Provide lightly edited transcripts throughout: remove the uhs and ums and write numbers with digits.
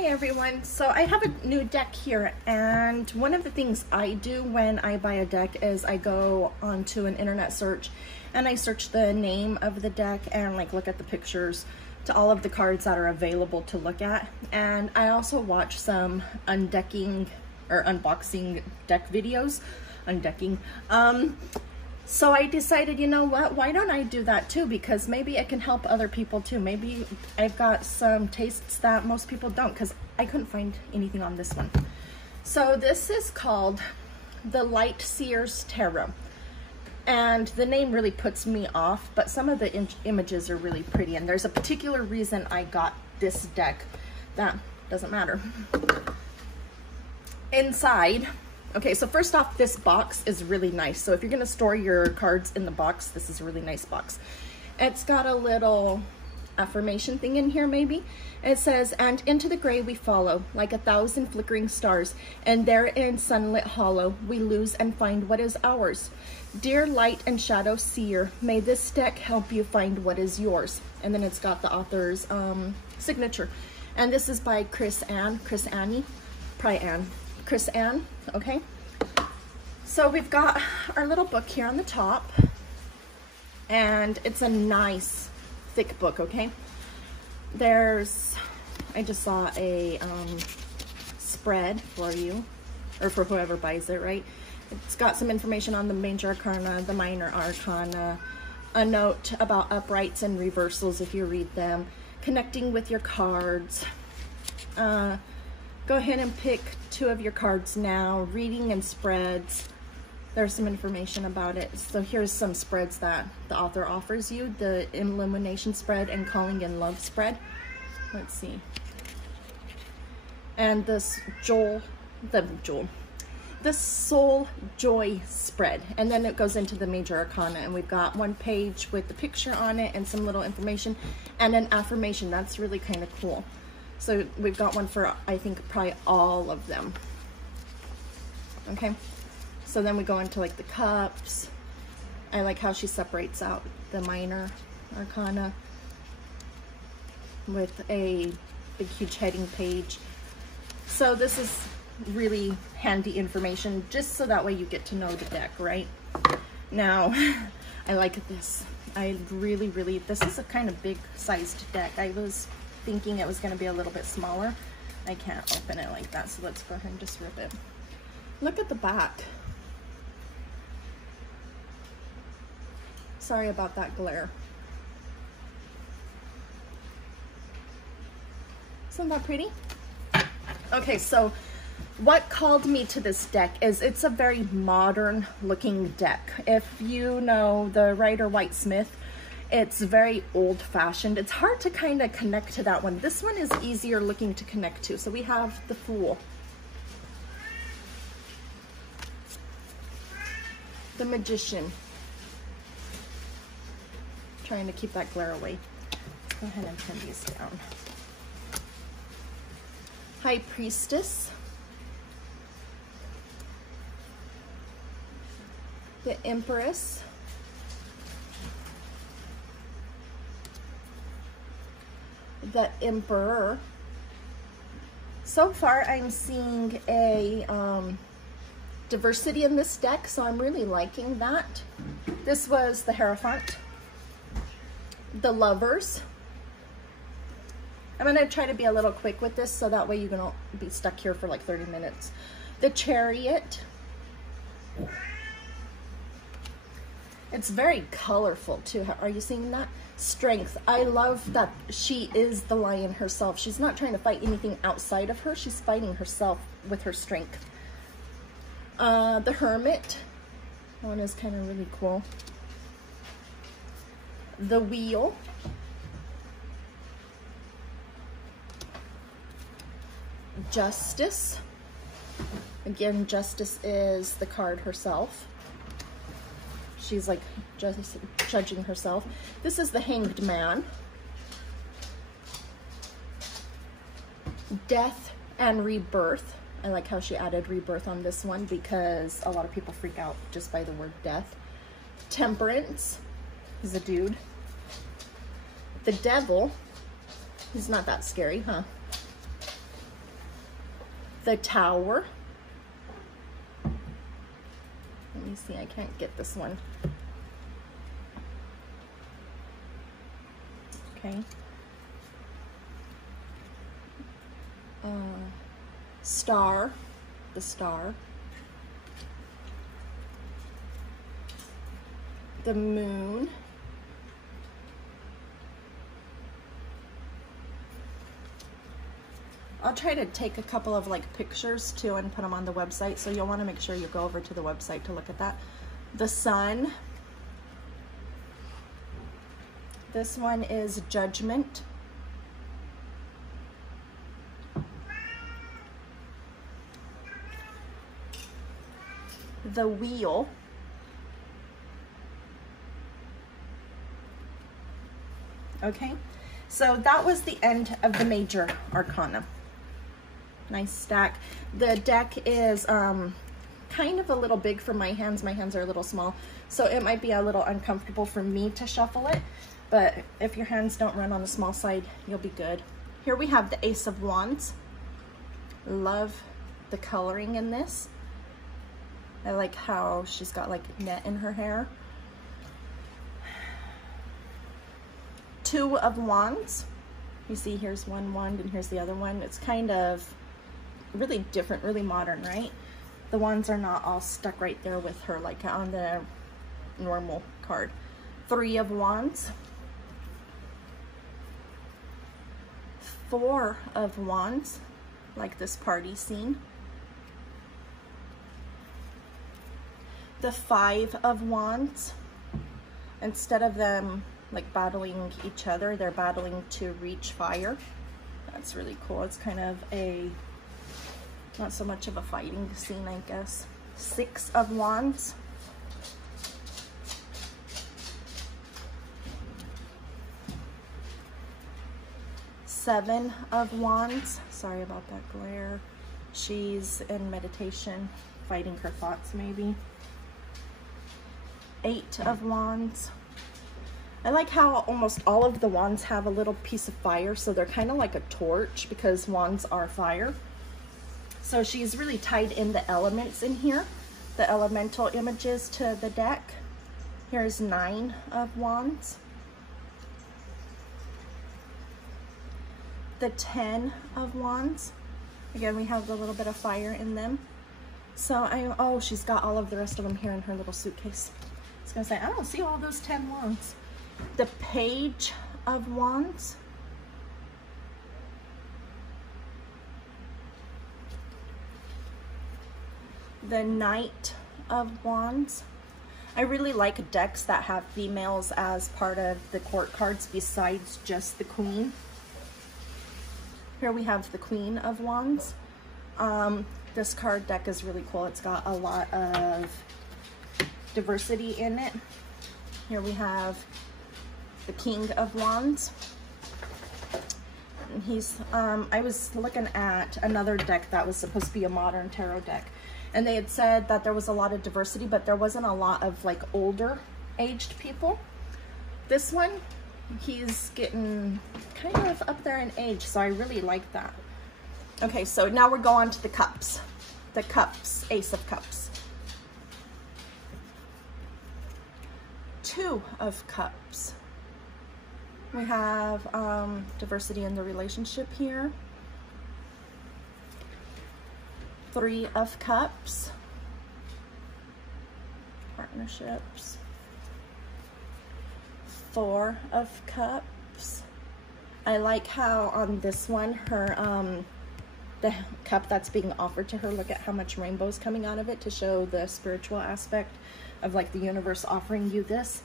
Hi everyone, so I have a new deck here, and one of the things I do when I buy a deck is I go onto an internet search and I search the name of the deck and like look at the pictures to all of the cards that are available to look at. And I also watch some undecking or unboxing deck videos. So I decided, you know what, why don't I do that too? Because maybe it can help other people too. Maybe I've got some tastes that most people don't, because I couldn't find anything on this one. So this is called the Light Seers Tarot. And the name really puts me off, but some of the images are really pretty. And there's a particular reason I got this deck. That doesn't matter. Inside, okay, so first off, this box is really nice. So if you're gonna store your cards in the box, this is a really nice box. It's got a little affirmation thing in here maybe. It says, and into the gray we follow, like 1,000 flickering stars, and there in sunlit hollow, we lose and find what is ours. Dear light and shadow seer, may this deck help you find what is yours. And then it's got the author's signature. And this is by Chris Ann, okay? So we've got our little book here on the top, and it's a nice thick book, okay? I just saw a spread for you, or for whoever buys it, right? It's got some information on the major arcana, the minor arcana, a note about uprights and reversals if you read them, connecting with your cards. Go ahead and pick 2 of your cards now, reading and spreads. There's some information about it. So here's some spreads that the author offers you, the illumination spread and calling in love spread. Let's see. And this the soul joy spread. And then it goes into the major arcana, and we've got 1 page with the picture on it and some little information and an affirmation. That's really kind of cool. So we've got one for, I think, probably all of them. Okay, so then we go into like the cups. I like how she separates out the minor arcana with a big huge heading page. So this is really handy information, just so that way you get to know the deck, right? Now, I like this. I really, this is a kind of big sized deck. I was thinking it was going to be a little bit smaller. I can't open it like that, so let's go ahead and just rip it. Look at the back. Sorry about that glare. Isn't that pretty? Okay, so what called me to this deck is it's a very modern looking deck. If you know the writer White-Smith, it's very old-fashioned. It's hard to kind of connect to that one. This one is easier looking to connect to. So we have the Fool, the Magician. Trying to keep that glare away. Go ahead and turn these down. High Priestess, the Empress, the Emperor. So far I'm seeing a diversity in this deck, so I'm really liking that. This was the Hierophant, the Lovers. I'm gonna try to be a little quick with this so that way you're gonna be stuck here for like 30 minutes. The Chariot. It's very colorful too. Are you seeing that? Strength. I love that she is the lion herself. She's not trying to fight anything outside of her. She's fighting herself with her strength. The Hermit. That one is kind of really cool. The Wheel. Justice. Again, Justice is the card herself. She's like just judging herself. This is the Hanged Man. Death and Rebirth. I like how she added rebirth on this one because a lot of people freak out just by the word death. Temperance. He's a dude. The Devil. He's not that scary, huh? the Tower. Let me see, I can't get this one. Okay. Star, the Star. The Moon. I'll try to take a couple of like pictures too and put them on the website, so you'll want to make sure you go over to the website to look at that. The Sun. This one is Judgment. The Wheel. Okay, so that was the end of the major arcana. Nice stack. The deck is kind of a little big for my hands. My hands are a little small, so it might be a little uncomfortable for me to shuffle it, but if your hands don't run on the small side, you'll be good. Here we have the Ace of Wands. Love the coloring in this. I like how she's got like net in her hair. Two of Wands. You see here's one wand and here's the other one. It's kind of really different, really modern, right? The wands are not all stuck right there with her like on the normal card. Three of Wands. Four of Wands, like this party scene. The Five of Wands. Instead of them like battling each other, they're battling to reach fire. That's really cool. It's kind of a, not so much of a fighting scene, I guess. Six of Wands. Seven of Wands. Sorry about that glare. She's in meditation, fighting her thoughts maybe. Eight of Wands. I like how almost all of the wands have a little piece of fire, so they're kind of like a torch because wands are fire. So she's really tied in the elements in here, the elemental images to the deck. Here's Nine of Wands. The 10 of Wands. Again, we have a little bit of fire in them. So oh, she's got all of the rest of them here in her little suitcase. I was gonna say, I don't see all those 10 wands. The Page of Wands. The Knight of Wands. I really like decks that have females as part of the court cards besides just the Queen. Here we have the Queen of Wands. This card deck is really cool. It's got a lot of diversity in it. Here we have the King of Wands. And he's, I was looking at another deck that was supposed to be a modern tarot deck, and they had said that there was a lot of diversity, but there wasn't a lot of like older aged people. This one, he's getting kind of up there in age, so I really like that. Okay, so now we're going to the cups. The cups, Ace of Cups. Two of Cups. We have diversity in the relationship here. Three of Cups. Partnerships. Four of Cups. I like how on this one, her the cup that's being offered to her, look at how much rainbow's coming out of it to show the spiritual aspect of like the universe offering you this,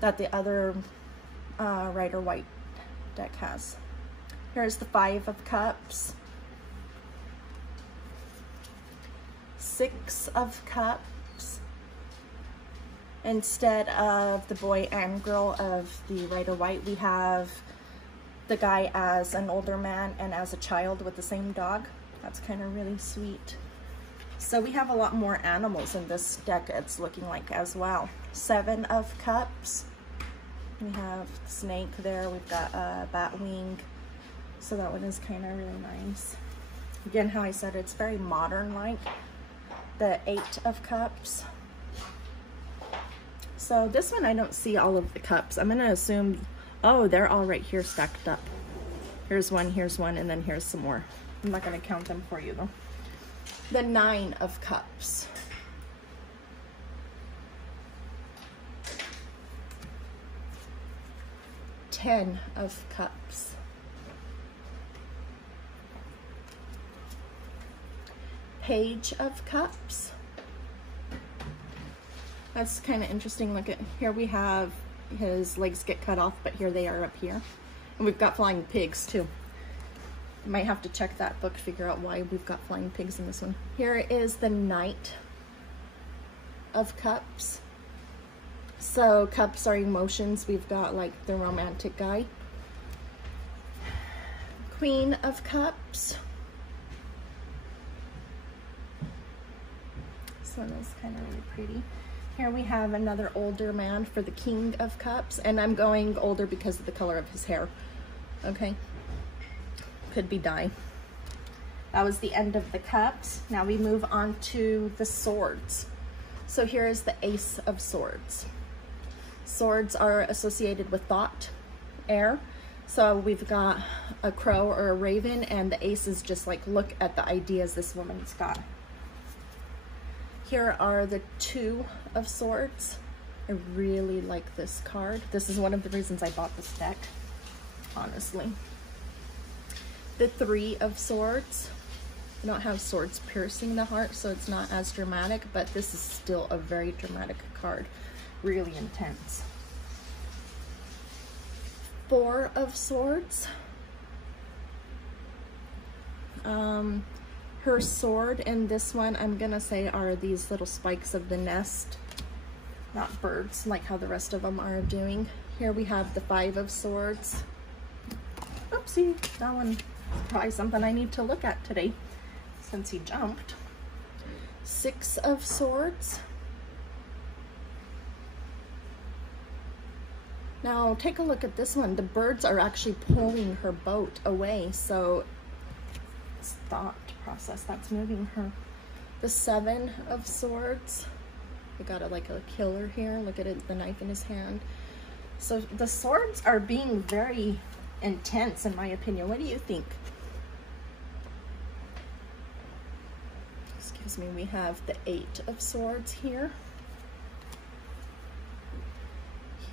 that the other Rider White deck has. Here's the Five of Cups. Six of Cups. Instead of the boy and girl of the Rider White, we have the guy as an older man and as a child with the same dog. That's kind of really sweet. So we have a lot more animals in this deck, it's looking like, as well. Seven of Cups. We have snake there. We've got a bat wing. So that one is kind of really nice. Again, how I said it's very modern, like the 8 of Cups. So this one, I don't see all of the cups. I'm gonna assume, oh, they're all right here stacked up. Here's one, and then here's some more. I'm not gonna count them for you though. The 9 of Cups. Ten of Cups. Page of Cups. That's kind of interesting. Look at here, we have his legs get cut off, but here they are up here. And we've got flying pigs too. You might have to check that book, figure out why we've got flying pigs in this one. Here is the Knight of Cups. So cups are emotions. We've got like the romantic guy. Queen of Cups. This one is kind of really pretty. Here we have another older man for the King of Cups, and I'm going older because of the color of his hair. Okay, could be dye. That was the end of the cups. Now we move on to the swords. So here is the Ace of Swords. Swords are associated with thought, air. So we've got a crow or a raven, and the ace is just like, look at the ideas this woman's got. Here are the 2 of Swords. I really like this card. This is one of the reasons I bought this deck, honestly. The 3 of Swords. I don't have swords piercing the heart, so it's not as dramatic, but this is still a very dramatic card. Really intense. 4 of Swords. Her sword in this one, I'm gonna say, are these little spikes of the nest, not birds like how the rest of them are doing. Here we have the 5 of Swords. Oopsie, that one probably something I need to look at today since he jumped. 6 of Swords. Now take a look at this one. The birds are actually pulling her boat away, so it's thought process that's moving her. The 7 of Swords. We got a killer here. Look at it, the knife in his hand. So the swords are being very intense, in my opinion. What do you think? Excuse me. We have the 8 of Swords here.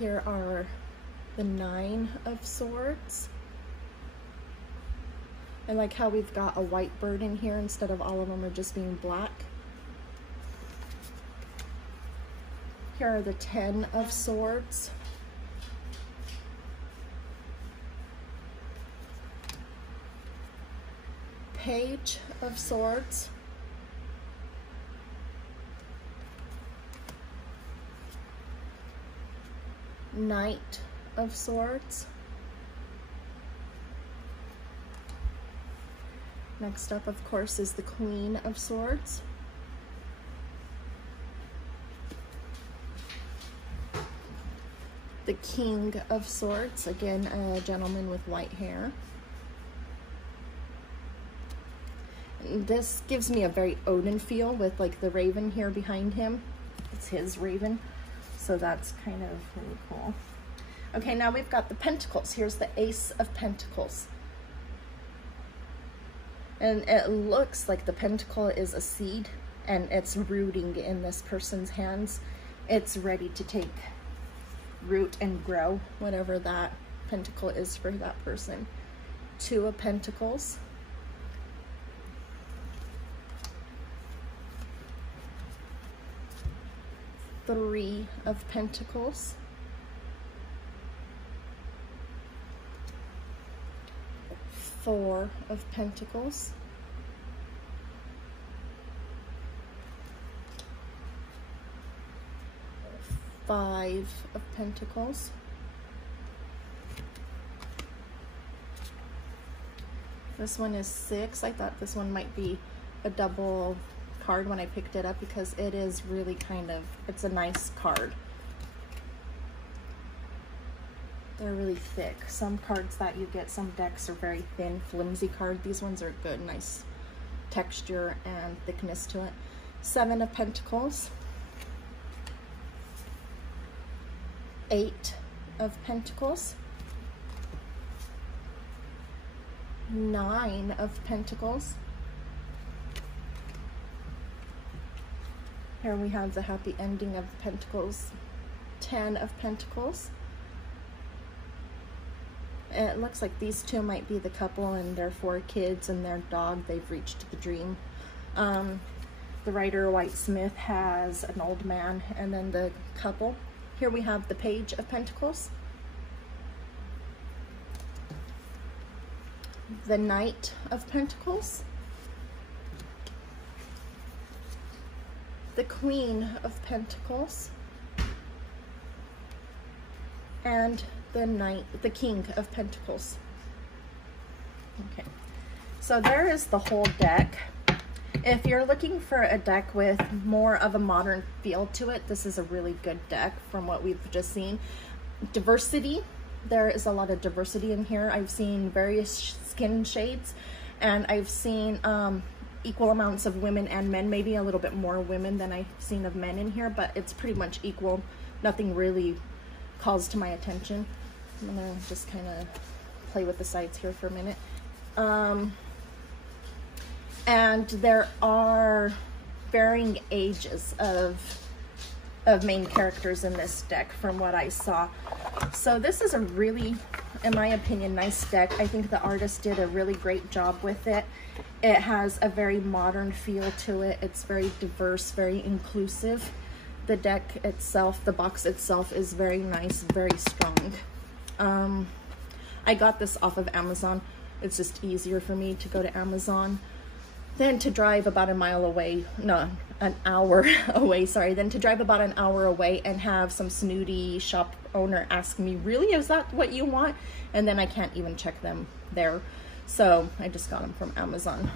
Here are the 9 of Swords. I like how we've got a white bird in here instead of all of them are just being black. Here are the 10 of Swords. Page of Swords. Knight of Swords. Next up, of course, is the Queen of Swords. The King of Swords, again, a gentleman with white hair. This gives me a very Odin feel with like the raven here behind him. It's his raven, so that's kind of really cool. Okay, now we've got the Pentacles. Here's the Ace of Pentacles. And it looks like the pentacle is a seed and it's rooting in this person's hands. It's ready to take root and grow, whatever that pentacle is for that person. 2 of Pentacles. Three of Pentacles. 4 of Pentacles. 5 of Pentacles. This one is 6. I thought this one might be a double card when I picked it up because it is really kind of, it's a nice card. They're really thick. Some cards that you get, some decks are very thin, flimsy card. These ones are good, nice texture and thickness to it. 7 of Pentacles, 8 of Pentacles, 9 of Pentacles. Here we have the happy ending of the Pentacles, 10 of Pentacles. It looks like these two might be the couple and their 4 kids and their dog. They've reached the dream. The writer, White Smith, has an old man, and then the couple. Here we have the Page of Pentacles, the Knight of Pentacles, the Queen of Pentacles, and the King of Pentacles. Okay, so there is the whole deck. If you're looking for a deck with more of a modern feel to it, this is a really good deck from what we've just seen. Diversity, there is a lot of diversity in here. I've seen various skin shades, and I've seen equal amounts of women and men, maybe a little bit more women than I've seen of men in here, but it's pretty much equal. Nothing really calls to my attention. I'm gonna just kind of play with the sides here for a minute. And there are varying ages of main characters in this deck from what I saw. So this is a really, in my opinion, nice deck. I think the artist did a really great job with it. It has a very modern feel to it. It's very diverse, very inclusive. The deck itself, the box itself, is very nice, very strong. I got this off of Amazon. It's just easier for me to go to Amazon than to drive about an hour away, sorry, than to drive about an hour away and have some snooty shop owner ask me, really, is that what you want? And then I can't even check them there. So I just got them from Amazon.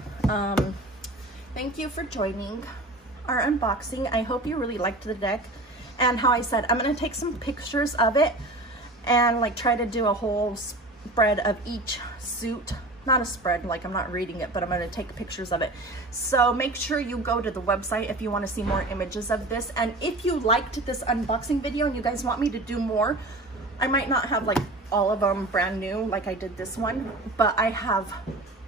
Thank you for joining our unboxing. I hope you really liked the deck. And how I said, I'm gonna take some pictures of it and like try to do a whole spread of each suit. Not a spread, like I'm not reading it, but I'm going to take pictures of it. So make sure you go to the website if you want to see more images of this. And if you liked this unboxing video and you guys want me to do more, I might not have like all of them brand new like I did this one, but I have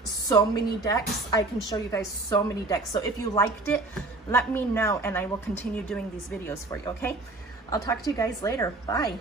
so many decks. I can show you guys so many decks. So if you liked it, let me know and I will continue doing these videos for you, okay? I'll talk to you guys later. Bye.